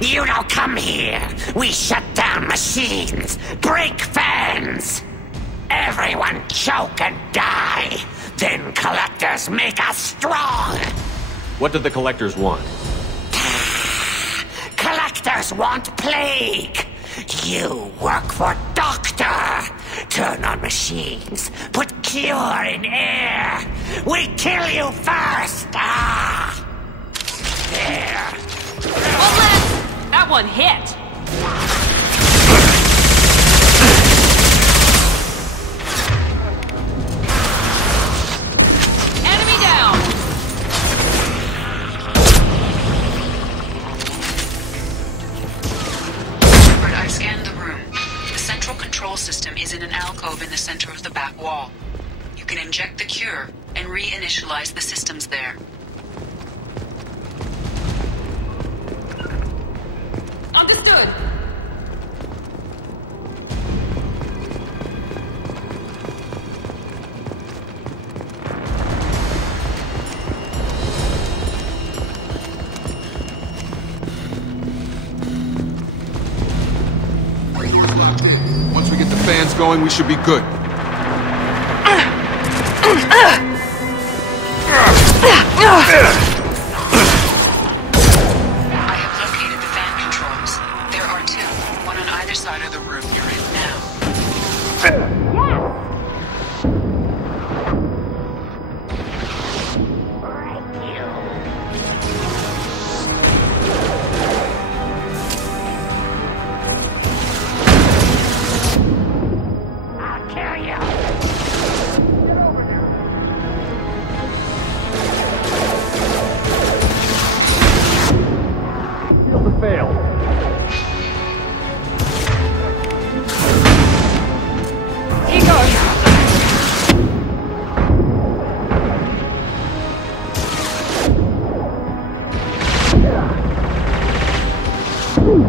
You don't come here. We shut down machines, break fans. Everyone choke and die. Then collectors make us strong. What did the collectors want? Collectors want plague. You work for Doctor. Turn on machines. Put cure in air. We kill you first. There. Well, that one hit. Enemy down. Shepard, I've scanned the room. The central control system is in an alcove in the center of the back wall. You can inject the cure and reinitialize the systems there. Understood. Once we get the fans going, we should be good. I have located the fan controls. There are two, one on either side of the room you're in now. I'll kill you. Filter failed. Here goes. Kill you.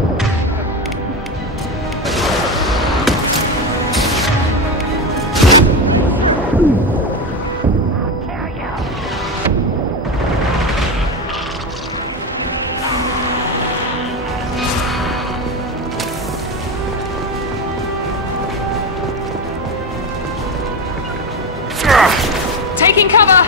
Taking cover.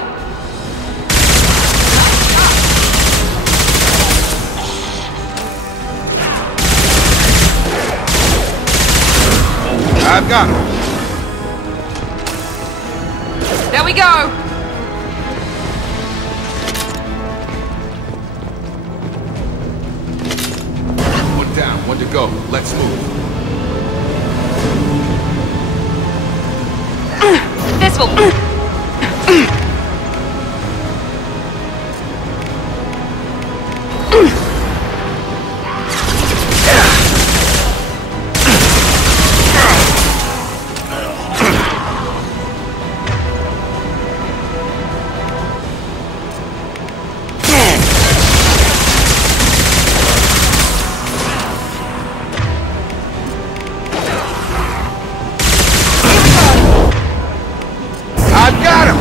I've got him. There we go. One down, one to go. Let's move. This will. I've got him!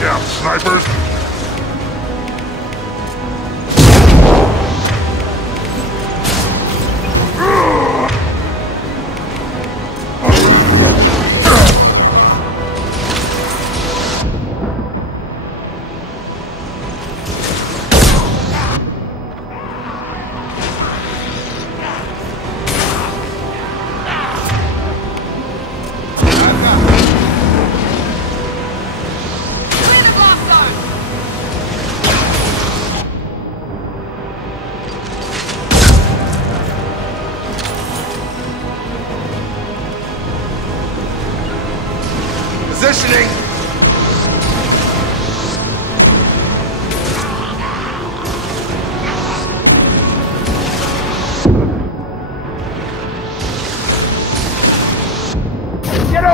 Down, snipers! Clear the blast zone.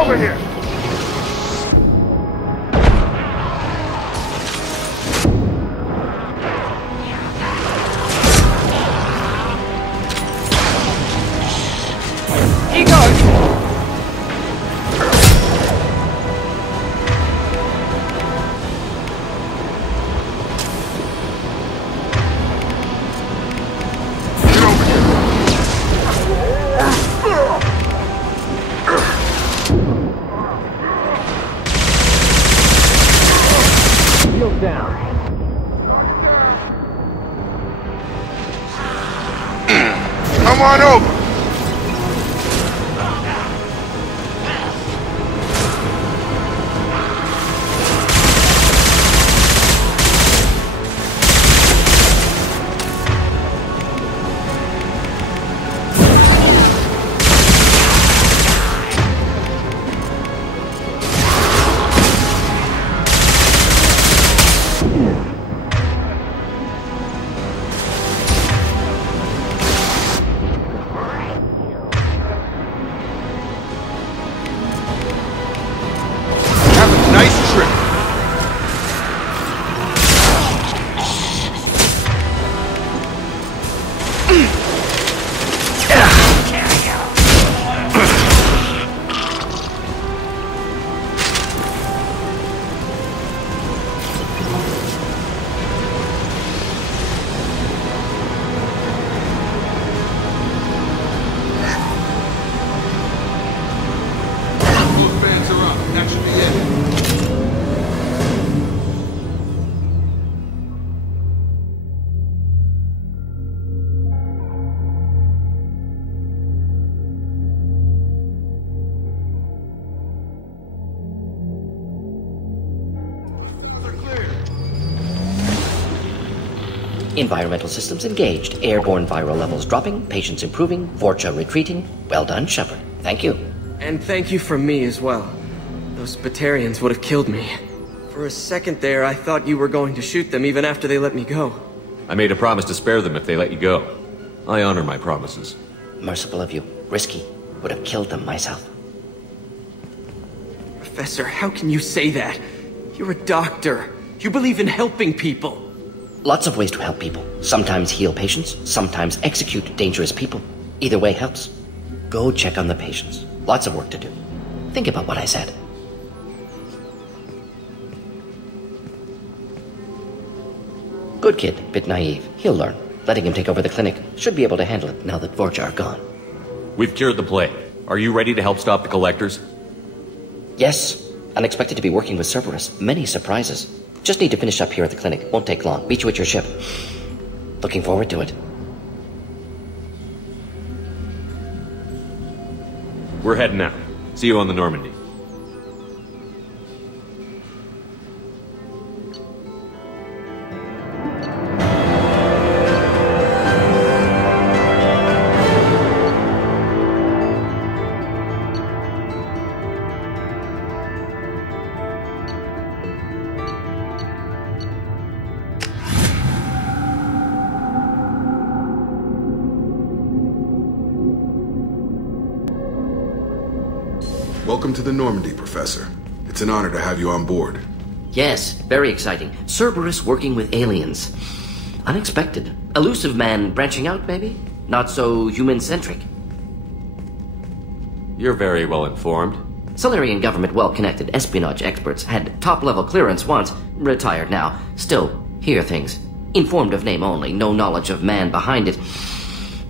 over here! Here goes. Get over here! Shield down. Come on over! Have a nice trip. All the fans are up. That should be it. They're clear. Environmental systems engaged. Airborne viral levels dropping. Patients improving. Vorcha retreating. Well done, Shepard. Thank you. And thank you from me as well. Those Batarians would have killed me. For a second there, I thought you were going to shoot them even after they let me go. I made a promise to spare them if they let you go. I honor my promises. Merciful of you. Risky. Would have killed them myself. Professor, how can you say that? You're a doctor. You believe in helping people. Lots of ways to help people. Sometimes heal patients, sometimes execute dangerous people. Either way helps. Go check on the patients. Lots of work to do. Think about what I said. Good kid, bit naive. He'll learn. Letting him take over the clinic. Should be able to handle it now that Vorcha are gone. We've cured the plague. Are you ready to help stop the collectors? Yes. Unexpected to be working with Cerberus. Many surprises. Just need to finish up here at the clinic. Won't take long. Meet you at your ship. Looking forward to it. We're heading out. See you on the Normandy. Welcome to the Normandy, Professor. It's an honor to have you on board. Yes, very exciting. Cerberus working with aliens. Unexpected. Illusive man branching out, maybe? Not so human-centric. You're very well informed. Solarian government well-connected espionage experts had top-level clearance once, retired now. Still, hear things. Informed of name only, no knowledge of man behind it.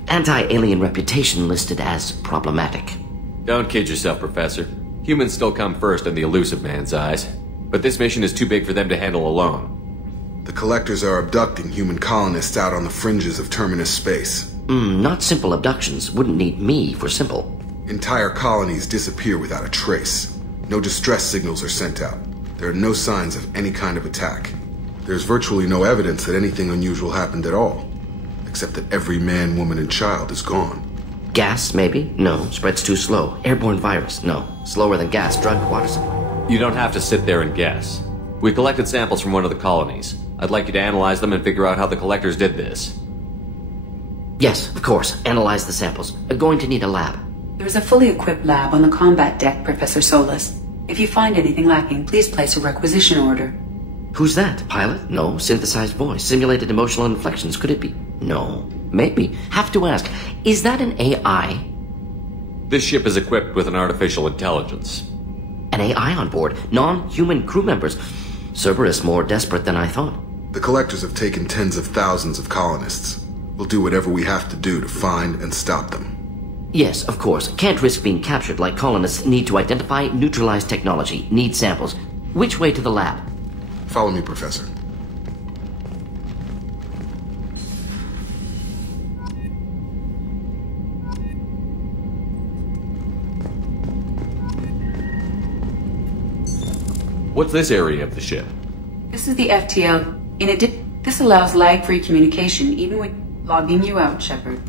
Anti-alien reputation listed as problematic. Don't kid yourself, Professor. Humans still come first in the Illusive man's eyes. But this mission is too big for them to handle alone. The Collectors are abducting human colonists out on the fringes of Terminus space. Not simple abductions. Wouldn't need me for simple. Entire colonies disappear without a trace. No distress signals are sent out. There are no signs of any kind of attack. There's virtually no evidence that anything unusual happened at all. Except that every man, woman, and child is gone. Gas, maybe? No. Spreads too slow. Airborne virus? No. Slower than gas, drug, water supply. You don't have to sit there and guess. We collected samples from one of the colonies. I'd like you to analyze them and figure out how the Collectors did this. Yes, of course. Analyze the samples. Going to need a lab. There's a fully equipped lab on the combat deck, Professor Solis. If you find anything lacking, please place a requisition order. Who's that? Pilot? No. Synthesized voice. Simulated emotional inflections. Could it be? No. Maybe. Have to ask. Is that an AI? This ship is equipped with an artificial intelligence. An AI on board? Non-human crew members? Cerberus more desperate than I thought. The collectors have taken tens of thousands of colonists. We'll do whatever we have to do to find and stop them. Yes, of course. Can't risk being captured like colonists need to identify, neutralize technology, need samples. Which way to the lab? Follow me, Professor. What's this area of the ship? This is the FTL. In addition, this allows lag-free communication, even when logging you out, Shepard.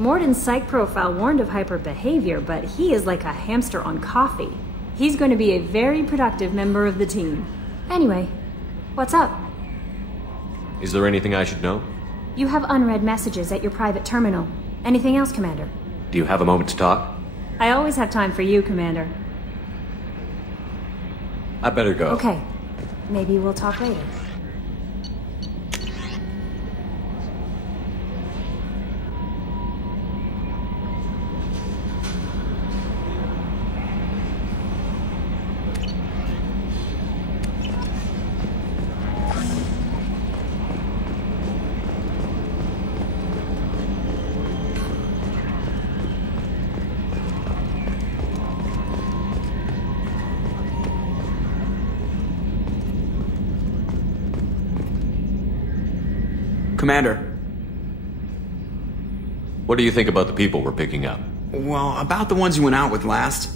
Morden's psych profile warned of hyper behavior, but he is like a hamster on coffee. He's going to be a very productive member of the team. Anyway, what's up? Is there anything I should know? You have unread messages at your private terminal. Anything else, Commander? Do you have a moment to talk? I always have time for you, Commander. I better go. Okay. Maybe we'll talk later. Commander. What do you think about the people we're picking up? Well, about the ones you went out with last,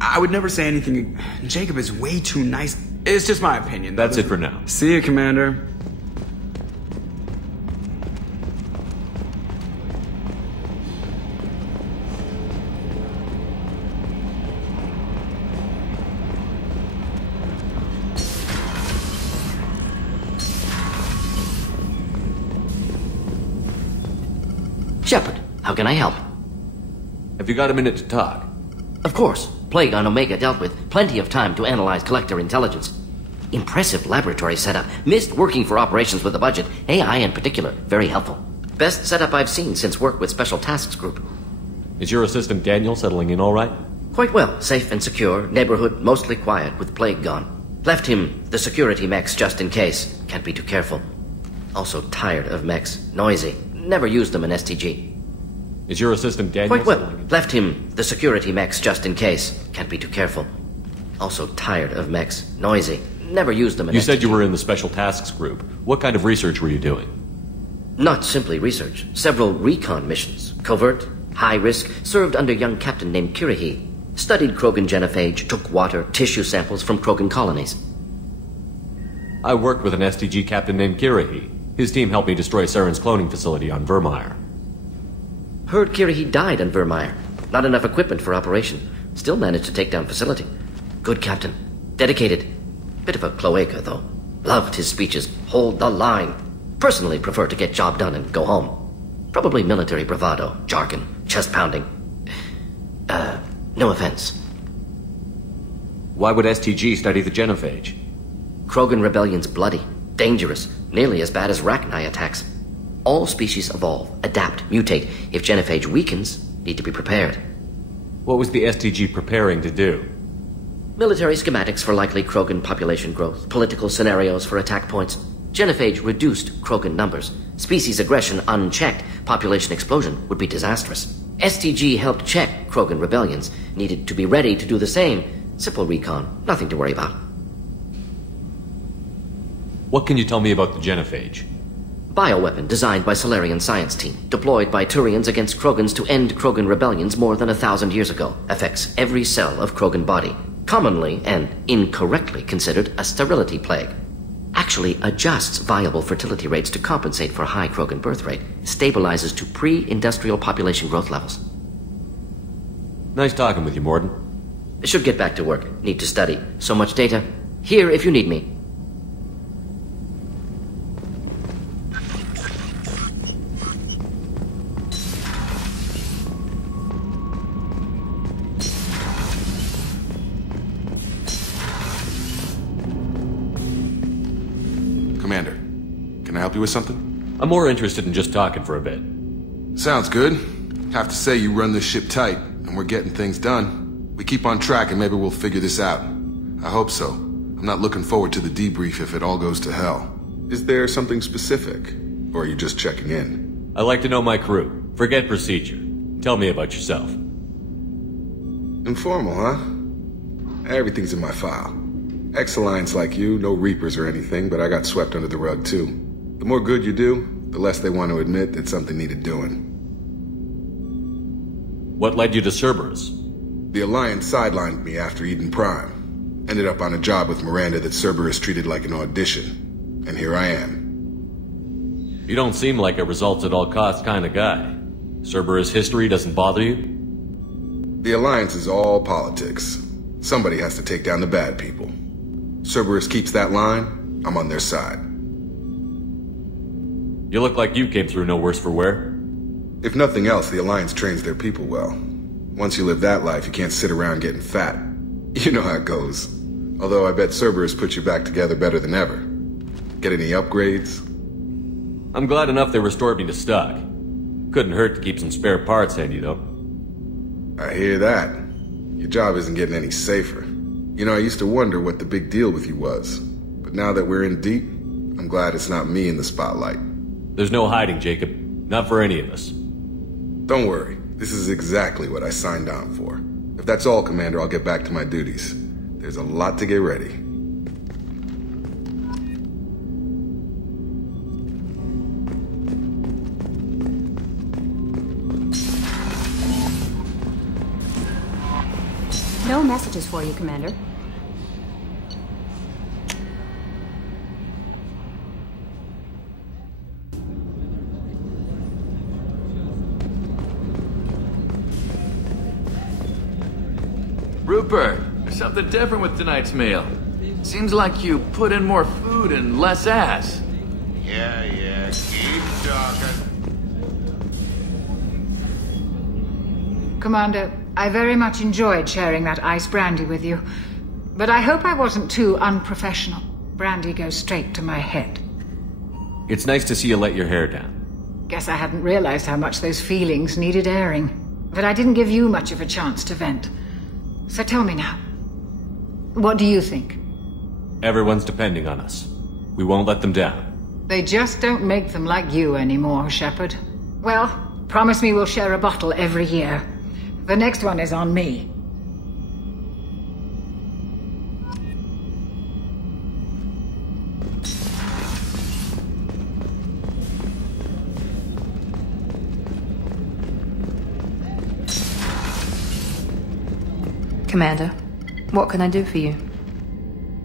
I would never say anything. Jacob is way too nice. It's just my opinion. That's it for now. See you, Commander. Shepard, how can I help? Have you got a minute to talk? Of course. Plague on Omega dealt with. Plenty of time to analyze collector intelligence. Impressive laboratory setup. Missed working for operations with a budget. AI in particular. Very helpful. Best setup I've seen since work with Special Tasks Group. Is your assistant Daniel settling in all right? Quite well. Safe and secure. Neighborhood mostly quiet with Plague gone. Left him the security mechs just in case. Can't be too careful. Also tired of mechs. Noisy. Never used them in STG. Is your assistant Daniel Quite well. settling in? Left him the security mechs just in case. Can't be too careful. Also tired of mechs. Noisy. Never used them in You STG. said you were in the Special Tasks Group. What kind of research were you doing? Not simply research. Several recon missions. Covert, high risk, served under young captain named Kirihi. Studied Krogan genophage, took water, tissue samples from Krogan colonies. I worked with an STG captain named Kirihi. His team helped me destroy Saren's cloning facility on Vermeer. Heard Kirihi died on Vermeer. Not enough equipment for operation. Still managed to take down facility. Good captain. Dedicated. Bit of a cloaca, though. Loved his speeches. Hold the line. Personally prefer to get job done and go home. Probably military bravado, jargon, chest pounding. No offense. Why would STG study the genophage? Krogan rebellion's bloody, dangerous, nearly as bad as Rachni attacks. All species evolve, adapt, mutate. If genophage weakens, need to be prepared. What was the STG preparing to do? Military schematics for likely Krogan population growth, political scenarios for attack points. Genophage reduced Krogan numbers. Species aggression unchecked, population explosion would be disastrous. STG helped check Krogan rebellions, needed to be ready to do the same. Simple recon, nothing to worry about. What can you tell me about the genophage? Bioweapon designed by Solarian science team, deployed by Turians against Krogans to end Krogan rebellions more than 1,000 years ago. Affects every cell of Krogan body. Commonly and incorrectly considered a sterility plague. Actually adjusts viable fertility rates to compensate for high Krogan birth rate. Stabilizes to pre-industrial population growth levels. Nice talking with you, Morden. Should get back to work. Need to study. So much data. Here if you need me. Commander, can I help you with something? I'm more interested in just talking for a bit. Sounds good. Have to say you run this ship tight, and we're getting things done. We keep on track and maybe we'll figure this out. I hope so. I'm not looking forward to the debrief if it all goes to hell. Is there something specific? Or are you just checking in? I like to know my crew. Forget procedure. Tell me about yourself. Informal, huh? Everything's in my file. Ex-Alliance like you, no Reapers or anything, but I got swept under the rug too. The more good you do, the less they want to admit that something needed doing. What led you to Cerberus? The Alliance sidelined me after Eden Prime. Ended up on a job with Miranda that Cerberus treated like an audition. And here I am. You don't seem like a results-at-all-costs kind of guy. Cerberus history doesn't bother you? The Alliance is all politics. Somebody has to take down the bad people. Cerberus keeps that line, I'm on their side. You look like you came through no worse for wear. If nothing else, the Alliance trains their people well. Once you live that life, you can't sit around getting fat. You know how it goes. Although I bet Cerberus puts you back together better than ever. Get any upgrades? I'm glad enough they restored me to stock. Couldn't hurt to keep some spare parts handy, though. I hear that. Your job isn't getting any safer. You know, I used to wonder what the big deal with you was. But now that we're in deep, I'm glad it's not me in the spotlight. There's no hiding, Jacob. Not for any of us. Don't worry. This is exactly what I signed on for. If that's all, Commander, I'll get back to my duties. There's a lot to get ready. No messages for you, Commander. Rupert, there's something different with tonight's meal. Seems like you put in more food and less ass. Yeah, keep talking. Commander, I very much enjoyed sharing that ice brandy with you. But I hope I wasn't too unprofessional. Brandy goes straight to my head. It's nice to see you let your hair down. Guess I hadn't realized how much those feelings needed airing. But I didn't give you much of a chance to vent. So tell me now. What do you think? Everyone's depending on us. We won't let them down. They just don't make them like you anymore, Shepard. Well, promise me we'll share a bottle every year. The next one is on me. Commander, what can I do for you?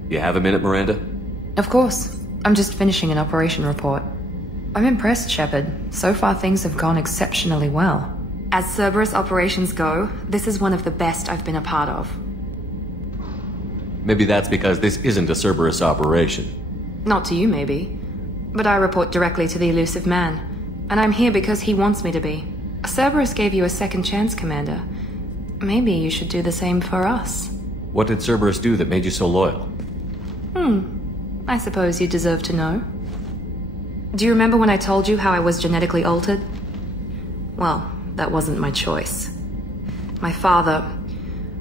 You have a minute, Miranda? Of course. I'm just finishing an operation report. I'm impressed, Shepard. So far things have gone exceptionally well. As Cerberus operations go, this is one of the best I've been a part of. Maybe that's because this isn't a Cerberus operation. Not to you, maybe. But I report directly to the Illusive Man. And I'm here because he wants me to be. Cerberus gave you a second chance, Commander. Maybe you should do the same for us. What did Cerberus do that made you so loyal? I suppose you deserve to know. Do you remember when I told you how I was genetically altered? Well, that wasn't my choice. My father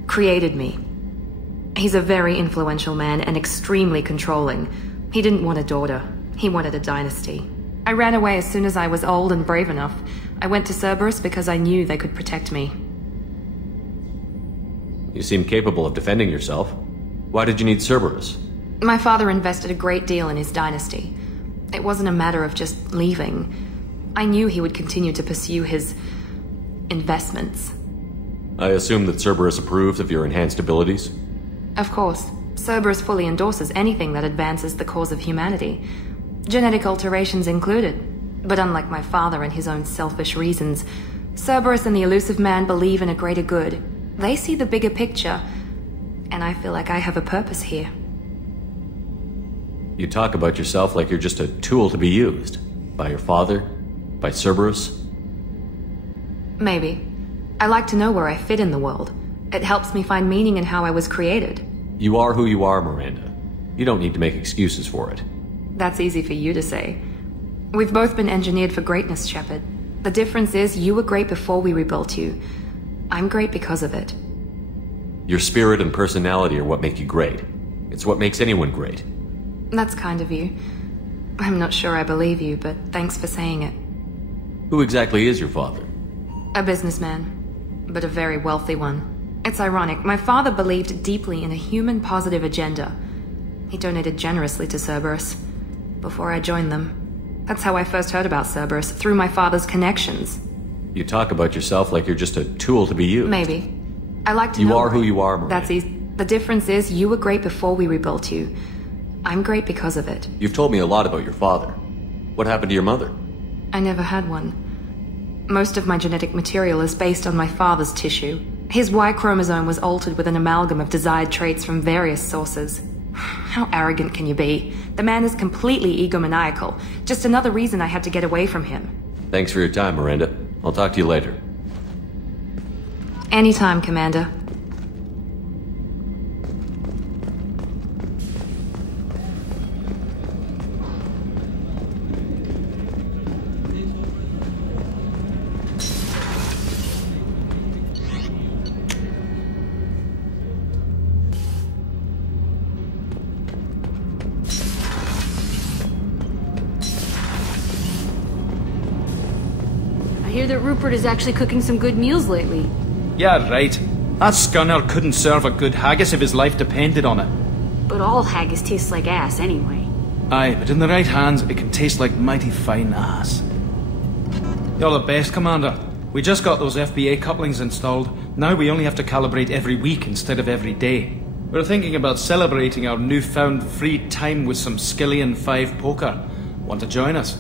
created me. He's a very influential man and extremely controlling. He didn't want a daughter. He wanted a dynasty. I ran away as soon as I was old and brave enough. I went to Cerberus because I knew they could protect me. You seem capable of defending yourself. Why did you need Cerberus? My father invested a great deal in his dynasty. It wasn't a matter of just leaving. I knew he would continue to pursue his investments. I assume that Cerberus approves of your enhanced abilities? Of course. Cerberus fully endorses anything that advances the cause of humanity. Genetic alterations included. But unlike my father and his own selfish reasons, Cerberus and the Illusive Man believe in a greater good. They see the bigger picture, and I feel like I have a purpose here. You talk about yourself like you're just a tool to be used. By your father? By Cerberus? Maybe. I like to know where I fit in the world. It helps me find meaning in how I was created. You are who you are, Miranda. You don't need to make excuses for it. That's easy for you to say. We've both been engineered for greatness, Shepard. The difference is you were great before we rebuilt you. I'm great because of it. Your spirit and personality are what make you great. It's what makes anyone great. That's kind of you. I'm not sure I believe you, but thanks for saying it. Who exactly is your father? A businessman, but a very wealthy one. It's ironic, my father believed deeply in a human-positive agenda. He donated generously to Cerberus before I joined them. That's how I first heard about Cerberus, through my father's connections. You talk about yourself like you're just a tool to be used. Maybe. I like to know... You are who you are, Miranda. That's easy. The difference is you were great before we rebuilt you. I'm great because of it. You've told me a lot about your father. What happened to your mother? I never had one. Most of my genetic material is based on my father's tissue. His Y chromosome was altered with an amalgam of desired traits from various sources. How arrogant can you be? The man is completely egomaniacal. Just another reason I had to get away from him. Thanks for your time, Miranda. I'll talk to you later. Anytime, Commander. I hear that Rupert is actually cooking some good meals lately. Yeah, right. That scunner couldn't serve a good haggis if his life depended on it. But all haggis tastes like ass anyway. Aye, but in the right hands, it can taste like mighty fine ass. You're the best, Commander. We just got those FBA couplings installed. Now we only have to calibrate every week instead of every day. We're thinking about celebrating our newfound free time with some Skillian 5 poker. Want to join us?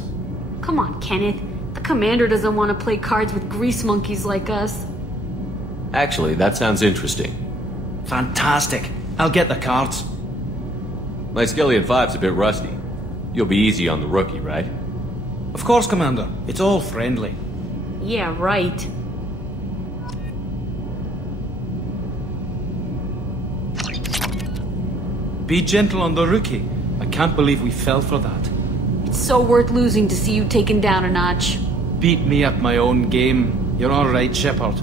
Come on, Kenneth. The Commander doesn't want to play cards with grease monkeys like us. Actually, that sounds interesting. Fantastic. I'll get the cards. My Skillian 5's a bit rusty. You'll be easy on the rookie, right? Of course, Commander. It's all friendly. Yeah, right. Be gentle on the rookie. I can't believe we fell for that. It's so worth losing to see you taken down a notch. Beat me at my own game. You're all right, Shepard.